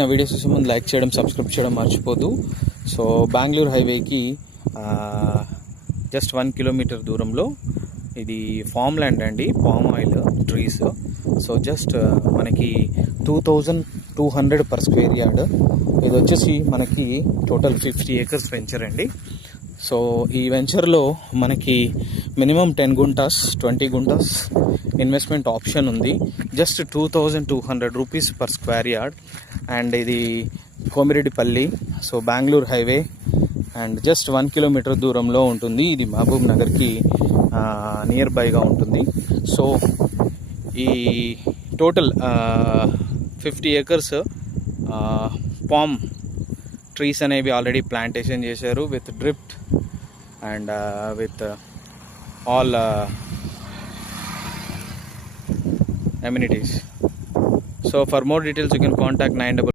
నా వీడియోస్ చూసే ముందు లైక్ చేయడం, సబ్స్క్రైబ్ చేయడం మర్చిపోదు. సో బెంగళూరు హైవేకి జస్ట్ 1 కిలోమీటర్ దూరంలో ఇది ఫామ్ ల్యాండ్ అండి, palm oil trees. So just మనకి 2200 పర్ స్క్వేర్ యార్డ్. ఇది వచ్చేసి మనకి టోటల్ 50 acres వెంచర్ అండి. సో ఈ వెంచర్లో మనకి మినిమం 10 గుంటాస్ 20 గుంటాస్ ఇన్వెస్ట్మెంట్ ఆప్షన్ ఉంది. Just 2200 rupees per square yard. And ఇది Komireddipalli, so Bengaluru highway and just 1 kilometre దూరంలో ఉంటుంది. ఇది మహబూబ్ నగర్కి నియర్ బైగా ఉంటుంది. సో ఈ టోటల్ 50 acres పామ్ ట్రీస్ అనేవి ఆల్రెడీ ప్లాంటేషన్ చేశారు with drift and with all amenities. So for more details you can contact 9